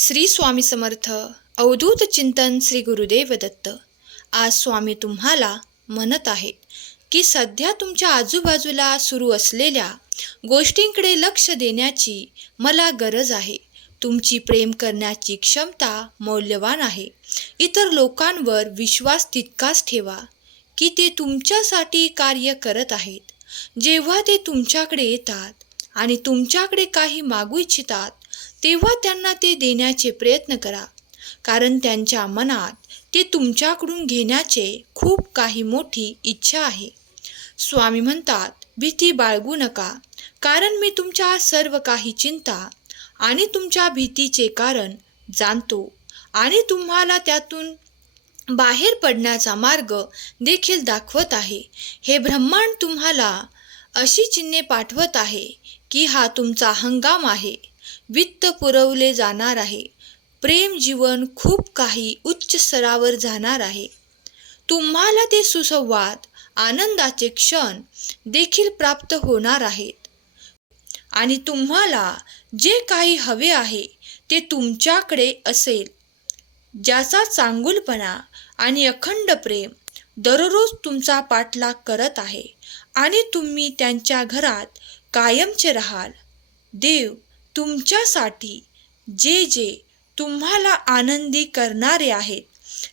श्री स्वामी समर्थ अवधूत चिंतन श्री गुरुदेव दत्त. आज स्वामी तुम्हाला म्हणत आहेत की सध्या तुमच्या आजूबाजूला सुरू असलेल्या गोष्टींकडे लक्ष देण्याची मला गरज आहे. तुमची प्रेम करण्याची क्षमता मौल्यवान आहे. इतर लोकांवर विश्वास तितकाच ठेवा की ते तुमच्यासाठी कार्य करत आहेत. जेव्हा ते तुमच्याकडे येतात आणि तुमच्याकडे काही मागू इच्छितात तेव्हा त्यांना ते देण्याचे प्रयत्न करा. कारण त्यांच्या मनात ते तुमच्याकडून घेण्याचे खूप काही मोठी इच्छा आहे. स्वामी म्हणतात भीती बाळगू नका. कारण मी तुमच्या सर्व काही चिंता आणि तुमच्या भीतीचे कारण जाणतो आणि तुम्हाला त्यातून बाहेर पडण्याचा मार्ग देखील दाखवत आहे. हे ब्रह्मांड तुम्हाला अशी चिन्हे पाठवत आहे की हा तुमचा हंगाम आहे. वित्त पुरवले जाणार आहे. प्रेम जीवन खूप काही उच्च स्तरावर जाणार आहे. तुम्हाला ते सुसंवाद आनंदाचे क्षण देखील प्राप्त होणार आहेत. आणि तुम्हाला जे काही हवे आहे ते तुमच्याकडे असेल. ज्याचा चांगुलपणा आणि अखंड प्रेम दररोज तुमचा पाठलाग करत आहे आणि तुम्ही त्यांच्या घरात कायमचे राहाल. देव तुमच्यासाठी जे जे तुम्हाला आनंदी करणारे आहेत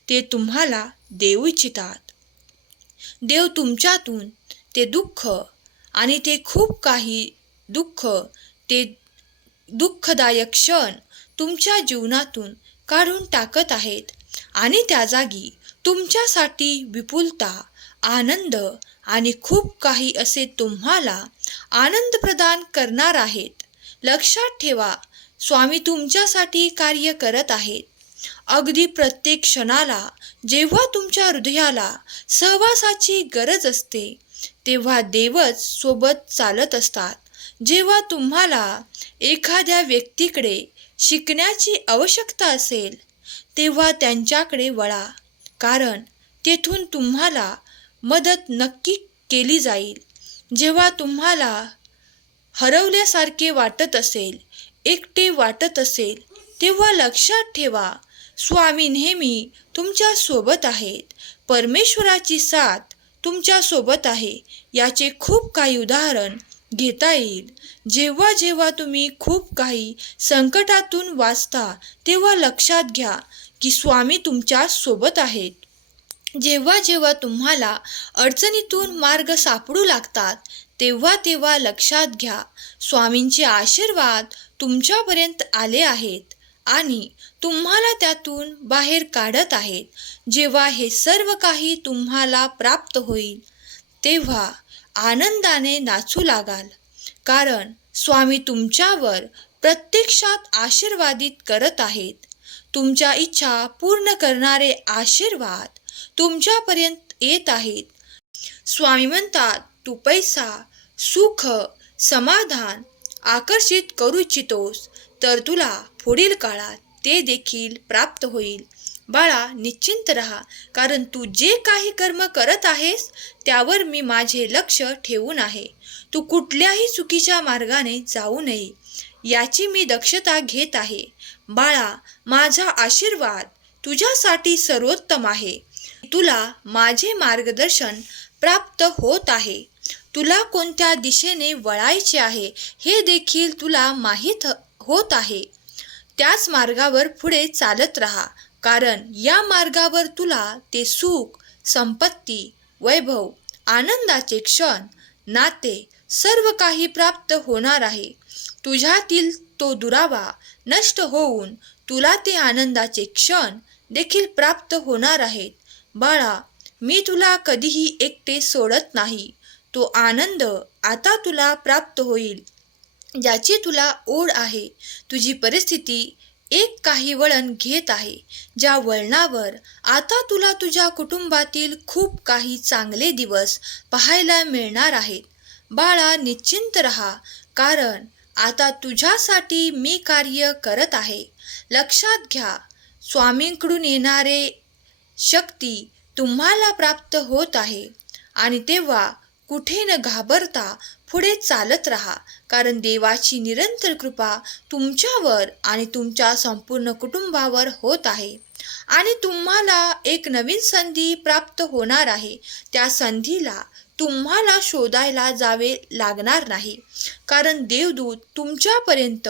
ते तुम्हाला देऊ इच्छितात. देव तुमच्यातून ते दुःख आणि ते खूप काही दुःख ते दुःखदायक क्षण तुमच्या जीवनातून काढून टाकत आहेत आणि त्या जागी तुमच्यासाठी विपुलता आनंद आणि खूप काही असे तुम्हाला आनंद प्रदान करणार आहेत. लक्षात ठेवा स्वामी तुमच्यासाठी कार्य करत आहेत. अगदी प्रत्येक क्षणाला जेव्हा तुमच्या हृदयाला सहवासाची गरज असते तेव्हा देवच सोबत चालत असतात. जेव्हा तुम्हाला एखाद्या व्यक्तीकडे शिकण्याची आवश्यकता असेल तेव्हा त्यांच्याकडे वळा कारण तेथून तुम्हाला मदत नक्की केली जाईल. जेव्हा तुम्हाला हरवल्यासारखे वाटत असेल एकटे वाटत असेल तेव्हा लक्षात ठेवा स्वामी नेहमी तुमच्यासोबत आहेत. परमेश्वराची साथ तुमच्यासोबत आहे. याचे खूप काही उदाहरण घेता येईल. जेव्हा जेव्हा तुम्ही खूप काही संकटातून वाचता तेव्हा लक्षात घ्या की स्वामी तुमच्यासोबत आहेत. जेव्हा जेव्हा तुम्हाला अडचणीतून मार्ग सापडू लागतात तेव्हा तेव्हा लक्षात घ्या स्वामींचे आशीर्वाद तुमच्यापर्यंत आले आहेत आणि तुम्हाला त्यातून बाहेर काढत आहेत. जेव्हा हे सर्व काही तुम्हाला प्राप्त होईल तेव्हा आनंदाने नाचू लागाल. कारण स्वामी तुमच्यावर प्रत्यक्षात आशीर्वादित करत आहेत. तुमच्या इच्छा पूर्ण करणारे आशीर्वाद तुमच्यापर्यंत येत आहेत. स्वामी म्हणतात पैसा सुख समाधान आकर्षित करू इच्छितोस तर तुला पुढील काळात ते देखील प्राप्त होईल. बाळा निश्चिंत राहा कारण तू जे काही कर्म करत आहेस त्यावर मी माझे लक्ष ठेवून आहे. तू कुठल्याही चुकीच्या मार्गाने जाऊ नये. याची मी दक्षता घेत आहे. बाळा माझा आशीर्वाद तुझ्यासाठी सर्वोत्तम आहे. तुला माझे मार्गदर्शन प्राप्त होत आहे. तुला कोणत्या दिशेने वळायचे आहे हे देखील तुला माहीत होत आहे. त्याच मार्गावर पुढे चालत राहा कारण या मार्गावर तुला ते सुख संपत्ती वैभव आनंदाचे क्षण नाते सर्व काही प्राप्त होणार आहे. तुझ्यातील तो दुरावा नष्ट होऊन तुला ते आनंदाचे क्षण देखील प्राप्त होणार आहेत. बाळा मी तुला कधीही एकटे सोडत नाही. तो आनंद आता तुला प्राप्त होईल. ज्याची तुला ओढ आहे तुझी परिस्थिती एक काही वळण घेत आहे ज्या वळणावर आता तुला तुझ्या कुटुंबातील खूप काही चांगले दिवस पाहायला मिळणार आहेत. बाळा निश्चिंत रहा कारण आता तुझ्यासाठी मी कार्य करत आहे. लक्षात घ्या स्वामींकडून येणारे शक्ती तुम्हाला प्राप्त होत आहे. आणि तेव्हा कुठे न घाबरता पुढे चालत राहा कारण देवाची निरंतर कृपा तुमच्यावर आणि तुमच्या संपूर्ण कुटुंबावर होत आहे. आणि तुम्हाला एक नवीन संधी प्राप्त होणार आहे. त्या संधीला तुम्हाला शोधायला जावे लागणार नाही कारण देवदूत तुमच्यापर्यंत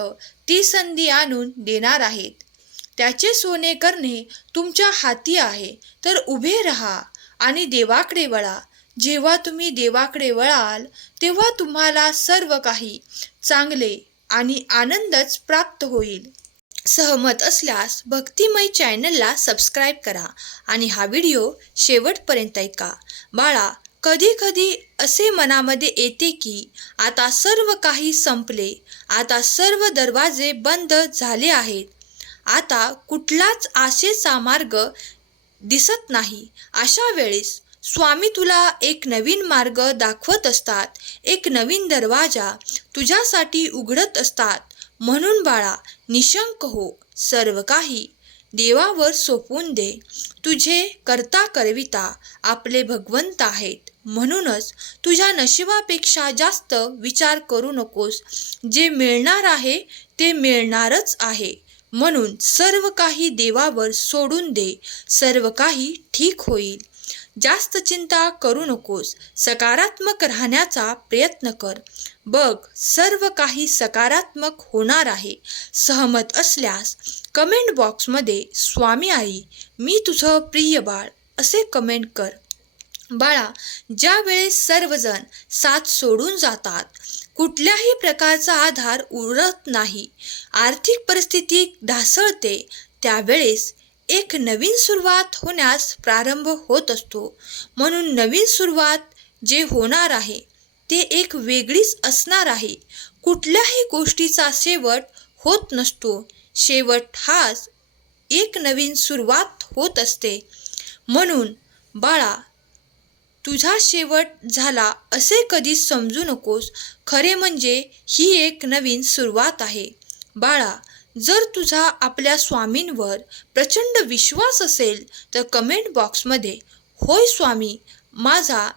ती संधी आणून देणार आहेत. त्याचे सोने करणे तुमच्या हाती आहे. तर उभे रहा आणि देवाकडे वळा. जेव्हा तुम्ही देवाकडे वळाल तेव्हा तुम्हाला सर्व काही चांगले आणि आनंदच प्राप्त होईल. सहमत असल्यास भक्तिमय चॅनलला सबस्क्राईब करा आणि हा व्हिडिओ शेवटपर्यंत ऐका. बाळा कधी कधी असे मनामध्ये येते की आता सर्व काही संपले आता सर्व दरवाजे बंद झाले आहेत. आता कुठलाच आशेचा मार्ग दिसत नाही. अशा वेळेस स्वामी तुला एक नवीन मार्ग दाखवत असतात एक नवीन दरवाजा तुझ्यासाठी उघडत असतात. म्हणून बाळा निशंक हो सर्व काही देवावर सोपून दे. तुझे करता करविता आपले भगवंत आहेत. म्हणूनच तुझ्या नशिबापेक्षा जास्त विचार करू नकोस. जे मिळणार आहे ते मिळणारच आहे. म्हणून सर्व काही देवावर सोडून दे. सर्व काही ठीक होईल. जास्त चिंता करू नकोस. सकारात्मक राहण्याचा प्रयत्न कर. बघ सर्व काही सकारात्मक होणार आहे. सहमत असल्यास कमेंट बॉक्समध्ये स्वामी आई मी तुझं प्रिय बाळ असे कमेंट कर. बाळा ज्या वेळेस सर्वजण साथ सोडून जातात कुठल्याही प्रकारचा आधार उरत नाही. आर्थिक परिस्थिती ढासळते त्यावेळेस एक नवीन सुरुवात होण्यास प्रारंभ होत असतो. म्हणून नवीन सुरुवात जे होणार आहे ते एक वेगळीच असणार आहे. कुठल्याही गोष्टीचा शेवट होत नसतो. शेवट हाच एक नवीन सुरुवात होत असते. म्हणून बाळा तुझा शेवट झाला असे कधीच समजू नकोस. खरे म्हणजे ही एक नवीन सुरुवात आहे. बाळा जर तुझा आपल्या स्वामींवर प्रचंड विश्वास असेल तर कमेंट बॉक्समध्ये होय स्वामी माझा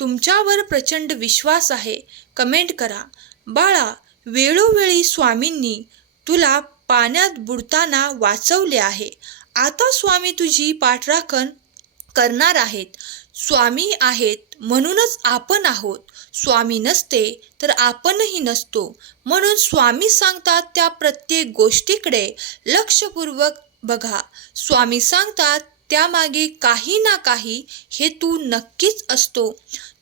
तुमच्यावर प्रचंड विश्वास आहे कमेंट करा. बाळा वेळोवेळी स्वामींनी तुला पाण्यात बुडताना वाचवले आहे. आता स्वामी तुझी पाठराखण करणार आहेत. स्वामी आहेत म्हणूनच आपण आहोत. स्वामी नसते तर आपणही नसतो. म्हणून स्वामी सांगतात त्या प्रत्येक गोष्टीकडे लक्षपूर्वक बघा. स्वामी सांगतात त्यामागे काही ना काही हेतू नक्कीच असतो.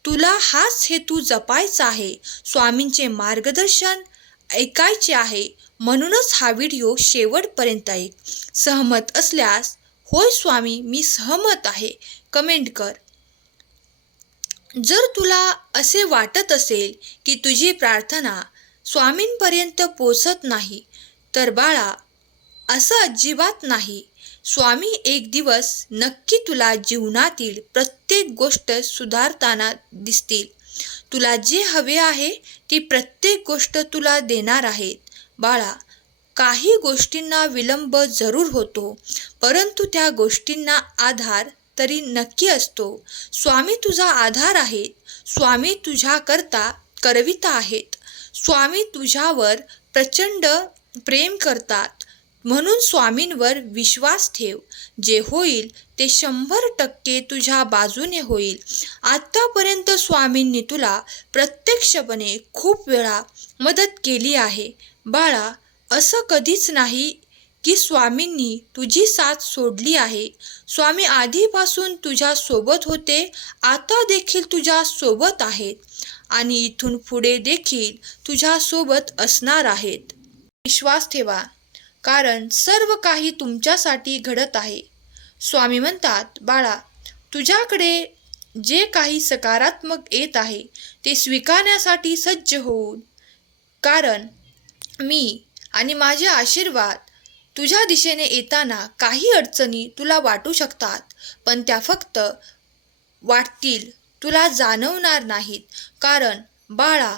तुला हाच हेतू जपायचा आहे. स्वामींचे मार्गदर्शन ऐकायचे आहे. म्हणूनच हा व्हिडिओ शेवटपर्यंत ऐक. सहमत असल्यास होय स्वामी मी सहमत आहे. कमेंट कर. जर तुला असे वाटत असेल की तुझी प्रार्थना स्वामींपर्यंत पोचत नाही तर बाळा असं अजिबात नाही. स्वामी एक दिवस नक्की तुला जीवनातील प्रत्येक गोष्ट सुधारताना दिसतील. तुला जे हवे आहे ती प्रत्येक गोष्ट तुला देणार आहेत. बाळा काही गोष्टींना विलंब जरूर होतो परंतु त्या गोष्टींना आधार तरी नक्की असतो. स्वामी तुझा आधार आहेत. स्वामी तुझ्याकरता करविता आहेत. स्वामी तुझ्यावर प्रचंड प्रेम करतात. म्हणून स्वामींवर विश्वास ठेव. जे होईल ते शंभर टक्के तुझ्या बाजूने होईल. आत्तापर्यंत स्वामींनी तुला प्रत्यक्षपणे खूप वेळा मदत केली आहे. बाळा असं कधीच नाही की स्वामींनी तुझी साथ सोडली आहे. स्वामी आधीपासून तुझ्या सोबत होते आता देखील तुझ्या सोबत आहेत आणि इथून पुढे देखील तुझ्या सोबत असणार आहेत. विश्वास ठेवा कारण सर्व काही तुमच्यासाठी घडत आहे. स्वामी म्हणतात बाळा तुझ्याकडे जे काही सकारात्मक येत आहे ते स्वीकारण्यासाठी सज्ज होऊन कारण मी आणि माझे आशीर्वाद तुझ्या दिशेने येताना काही अडचणी तुला वाटू शकतात पण त्या फक्त वाटतील. तुला जाणवणार नाहीत. कारण बाळा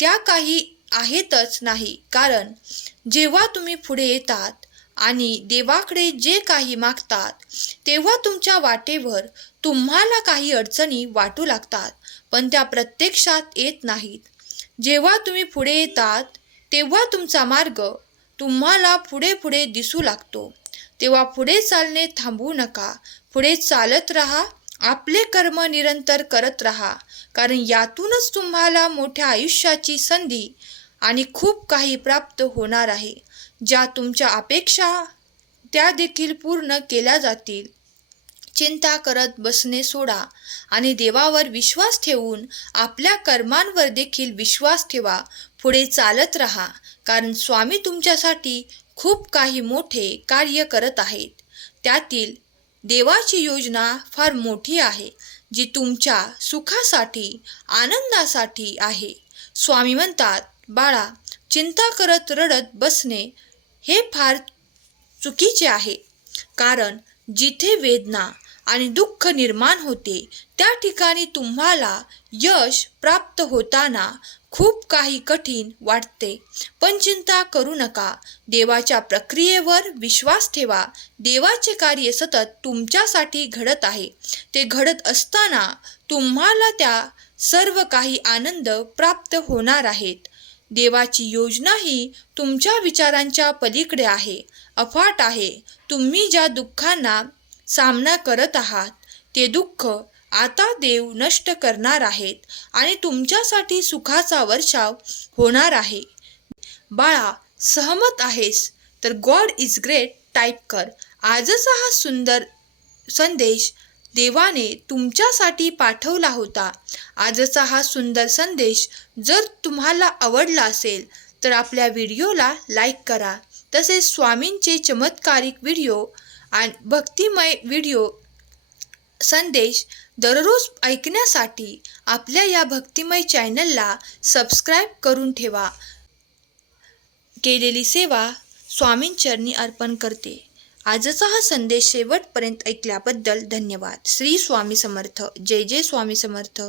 त्या काही आहेतच नाही. कारण जेव्हा तुम्ही पुढे येतात आणि देवाकडे जे काही मागतात तेव्हा तुमच्या वाटेवर तुम्हाला काही अडचणी वाटू लागतात पण त्या प्रत्यक्षात येत नाहीत. जेव्हा तुम्ही पुढे येतात तेव्हा तुमचा मार्ग तुम्हाला पुढे पुढे दिसू लागतो. तेव्हा पुढे चालणे थांबवू नका. पुढे चालत राहा. आपले कर्म निरंतर करत राहा. कारण यातूनच तुम्हाला मोठ्या आयुष्याची संधी आणि खूप काही प्राप्त होणार आहे. ज्या तुमच्या अपेक्षा त्या देखील पूर्ण केल्या जातील. चिंता करत बसणे सोडा आणि देवावर विश्वास ठेवून आपल्या कर्मांवर देखील विश्वास ठेवा. पुढे चालत राहा. कारण स्वामी तुमच्यासाठी खूप काही मोठे कार्य करत आहेत. त्यातील देवाची योजना फार मोठी आहे जी तुमच्या सुखासाठी आनंदासाठी आहे. स्वामी म्हणतात बाळा चिंता करत रडत बसणे हे फार चुकीचे आहे. कारण जिथे वेदना आणि दुःख निर्माण होते त्या ठिकाणी तुम्हाला यश प्राप्त होताना खूप काही कठीण वाटते. पण चिंता करू नका. देवाच्या प्रक्रियेवर विश्वास ठेवा. देवाचे कार्य सतत तुमच्यासाठी घडत आहे. ते घडत असताना तुम्हाला त्या सर्व काही आनंद प्राप्त होणार आहेत. देवाची योजना ही तुमच्या विचारांच्या पलीकडे आहे. अफाट आहे. तुम्ही ज्या दुःखांना सामना करत आहात ते दुःख आता देव नष्ट करणार आहेत आणि तुमच्यासाठी सुखाचा वर्षाव होणार आहे. बाळा सहमत आहेस? तर गॉड इज ग्रेट टाईप कर. आजचा हा सुंदर संदेश देवाने तुमच्यासाठी पाठवला होता. आजचा हा सुंदर संदेश जर तुम्हाला आवडला असेल तर आपल्या व्हिडिओला लाईक करा. तसेच स्वामींचे चमत्कारिक व्हिडिओ आणि भक्तिमय व्हिडिओ संदेश दररोज ऐकण्यासाठी आपल्या या भक्तिमय चॅनलला सबस्क्राईब करून ठेवा. केलेली सेवा स्वामींचरणी अर्पण करते. आजचा हा संदेश शेवटपर्यंत ऐकल्याबद्दल धन्यवाद. श्री स्वामी समर्थ. जय जय स्वामी समर्थ.